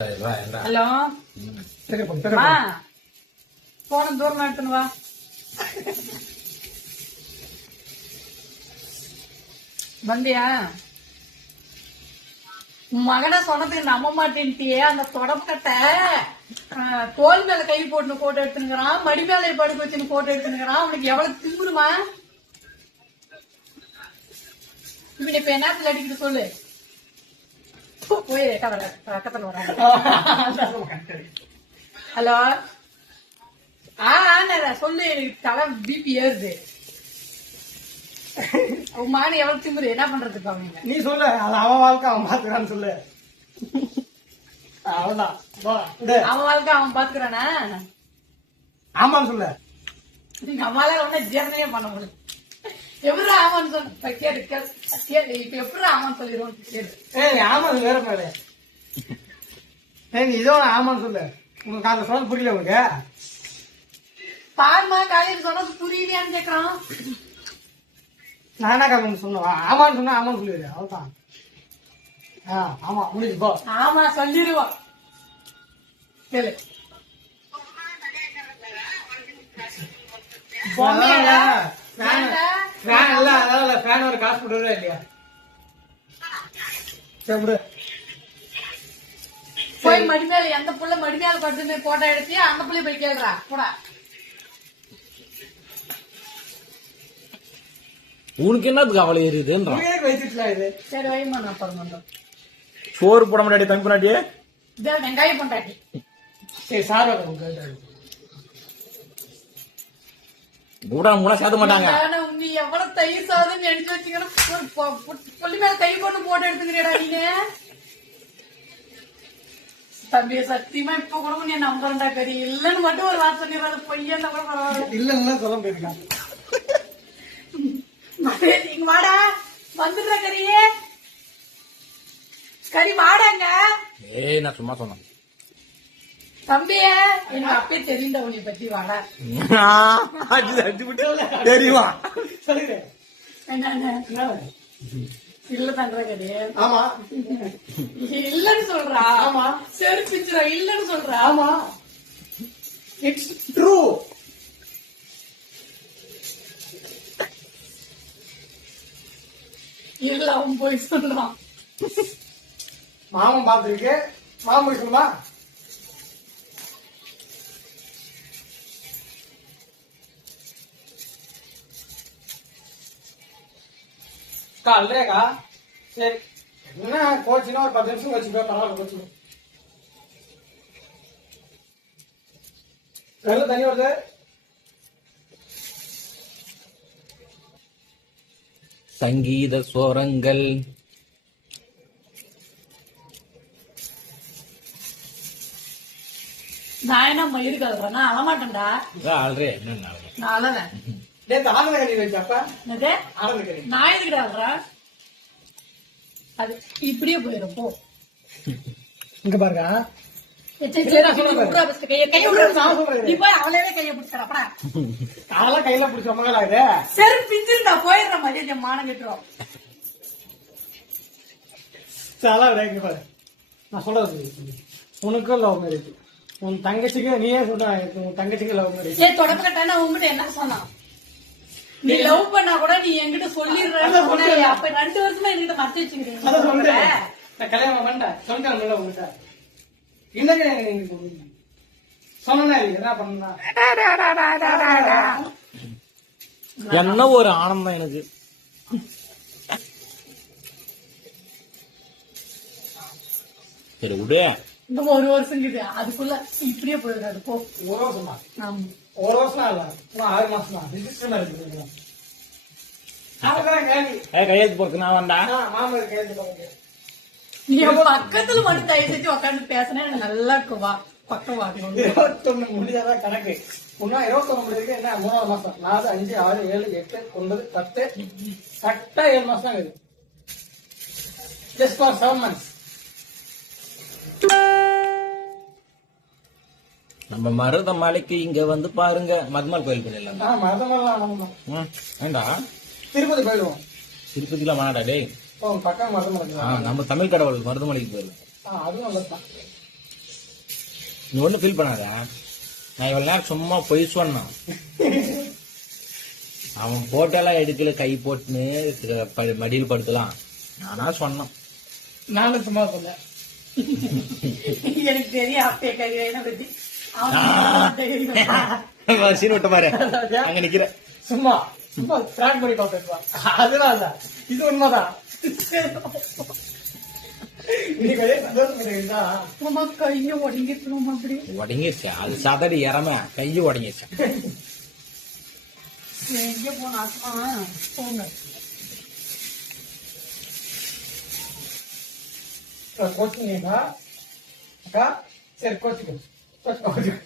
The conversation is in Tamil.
ஹலோ போன தூரம் எடுத்துன்னு வா. வந்தியா? மகனை சொன்னதுக்கு நம்ப மாட்டேன்ட்டியே. அந்த தொடப்பத்தை தோல் மேல கை போட்டுன்னு போட்டோ எடுத்துனுங்கிறான், மடி மேல படுக்க வச்சுன்னு போட்டோ எடுத்துனுங்கிறான். அவனுக்கு எவ்வளவு திமுருமா? இவன் இப்ப என்ன அடிக்கிட்டு சொல்லு. போய் பக்கத்துல வராங்க. ஹலோ, சொல்லு. தலை பிபி ஏறுது. உன் மகன் எவ்வளவு திமுரு, என்ன பண்றதுக்கு அவங்க? நீ சொல்லு, அது அவன் வாழ்க்கை அவன் பாத்துக்கிறான்னு சொல்லு. அவ்வளவுதான், அவன் வாழ்க்கை அவன் பாத்துக்கிறானா? ஆமான்னு சொல்லு. நம்மளால ஒண்ணு ஜீரணமே பண்ண முடியும். எப்படி ஆமான்னு சொல்லு. கேடு கேடு. இப்ப எப்படி ஆமான்னு சொல்லிடுவோம். கேடு. ஆமாம் வேற மேலே. நீ இதோ ஆமான்னு சொல்லு. உனக்கு அந்த சொல்ல புரியல உனக்கு? பாருமா, காலையில் சொன்னது புரியலையான்னு கேக்குறான். நானா காரணம் சொன்னவா? ஆமான்னு சொன்னா ஆமான்னு சொல்லிடு. அவ்வளவுதான். ஆமா முடிஞ்சு போ. ஆமா சொல்லிடுவோம். கேளு. காசு போடுறா இல்லையா? போய் மடி மேல, எந்த புள்ள மடி மேல படுத்து போட்டோ எடுத்தியா அந்த புள்ளி போய் கேளுறா கூட. உனக்கு என்னதுக்கு அவளை ஏறிதுன்றா? சரி வைமா, நான் அப்புறம் சோறு போட மாட்டாடி தம்பி பண்ணாட்டியே. இதான் வெங்காயம் பொண்டாட்டி. சரி சார் கூட சேர்த்த மாட்டாங்க. நீ எவ்வளவு தயிர் சாதம் எடுத்து வச்சுக்கணும். புள்ளி மேல கை போட்டு போட்டோ எடுத்துக்கிறியடா நீங்க. தம்பிய சத்தியமா இப்ப கூட நீ நம்புறா கறி இல்லன்னு மட்டும் ஒரு வார்த்தை சொல்லிடுறாரு. பொய்யா கூட பரவாயில்ல. இல்லன்னு சொல்ல போயிருக்கான். நீங்க வாடா, வந்துடுற கறியே. கறி வாடாங்க. நான் சும்மா சொன்னேன். தம்பிய எனக்கு அப்பயே தெரிந்த உன்னை பத்தி வாடா. தெரியுமா? இல்ல பண்ற கறி. ஆமா இல்லன்னு சொல்றா. ஆமா சரி பிச்சுரா. இல்லன்னு சொல்றா. ஆமா இட்ஸ் ட்ரூ. இல்ல அவன் போய் சொல்றான். மாமன் பாத்துருக்கு. மாமன் போய் சொல்லுமா? இல்லையாக்கா? சரி என்ன கோச்சுன்னா ஒரு 10 நிமிஷம் வச்சுக்கோ. பரவாயில்ல கோச்சு. வெள்ள தண்ணி வருது. சங்கீத சோரங்கள். நான் என்ன மயிறு கலறேன்? நான் அழமாட்டேன்டா. ஆல்ரெடி நான் அழறேன். ஆனந்த கறி வச்சப்ப ஆனந்த கறி நான் எதுக்கிட்ட அழறேன்? அது இப்படியே போயிடும். போ இங்க பாருங்க. அதெல்லாம் கையில பிடிச்ச மகளாது. சரி பிஞ்சிருந்தா போயிடுற மாதிரி மானம் கட்டுறோம். இங்க பாரு, நான் சொல்றது உனக்கும் லவ் மேரேஜ். உன் தங்கச்சிக்கு நீயே சொல்ற. உன் தங்கச்சிக்கு லவ் மேரேஜ். சரி தொடக்கட்டான உங்ககிட்ட என்ன சொன்னா? நீ லவ் பண்ணா கூட நீ என்கிட்ட சொல்லிடுற. அப்ப 2 வருஷமா என்கிட்ட மறைச்சு வச்சுக்கிறீங்க. நான் கல்யாணம் பண்ணேன் சொன்னேன் உங்ககிட்ட. இன்னும் நீங்க சொன்னா என்ன பண்ணா? என்ன ஒரு ஆனந்தம் எனக்கு. சரி விடு. இன்னும் 1 வருஷம் இருக்குது. அதுக்குள்ள இப்படியே போயிடாது. போ. 1 வருஷமா? ஆமா 1 வருஷம் இல்ல, 6 மாசம் தான். ரிஜிஸ்டர் இருக்கு. கையெழுத்து போறதுக்கு நான் வந்தா மாமா கையெழுத்து போறேன். நீ பக்கத்துல மட்டும் தயவு செஞ்சு உட்காந்து பேசினா எனக்கு நல்லா இருக்குவா. பக்கம் வாங்க. 21 முடியாதான் கணக்கு. இன்னும் 21 முடியாது. என்ன 3வது மாசம்? 4, 5, 6, 7, 8, 9, 10 கரெக்டா 7 மாசம் தான் இருக்குது. Just for 7 months. நம்ம மருத மலைக்கு இங்க வந்து பாருங்க. மதுமல் கோயில் போயிடலாம். மருதமலை வேண்டா, திருப்பதி போயிடுவோம். திருப்பதிலாம் வேணாடா டேய். பக்கம் மருதமலை. நம்ம தமிழ் கடவுள் மருதமலைக்கு போயிடலாம். அதுவும் நல்லதுதான். நீ ஒன்றும் ஃபீல் பண்ணாத. நான் இவ்வளவு நேரம் சும்மா பொய் சொன்னான். அவன் போட்டெல்லாம் எடுக்கல, கை போட்டுன்னு மடியில் படுத்தலாம். நானா சொன்னான். நானும் சும்மா சொன்னேன். எனக்கு தெரியும் அப்பே கையில பத்தி சீன் விட்ட பாரு, அங்க நிக்கிற. சும்மா சும்மா பிராங்க் பண்ணி பார்த்துருப்பா. அதெல்லாம் இல்ல, இது உண்மைதான். இன்னைக்கு அதே சந்தோஷப்படுறீங்களா? மாமா கைய உடங்கிருக்கணும் அப்படி உடங்கிருச்சா? அது சதடி இறம கையும் உடங்கிருச்சா? எங்க போனா போங்க. கோச்சிங்களா அக்கா? சரி கோச்சுக்கோ கோச்சுக்கோ.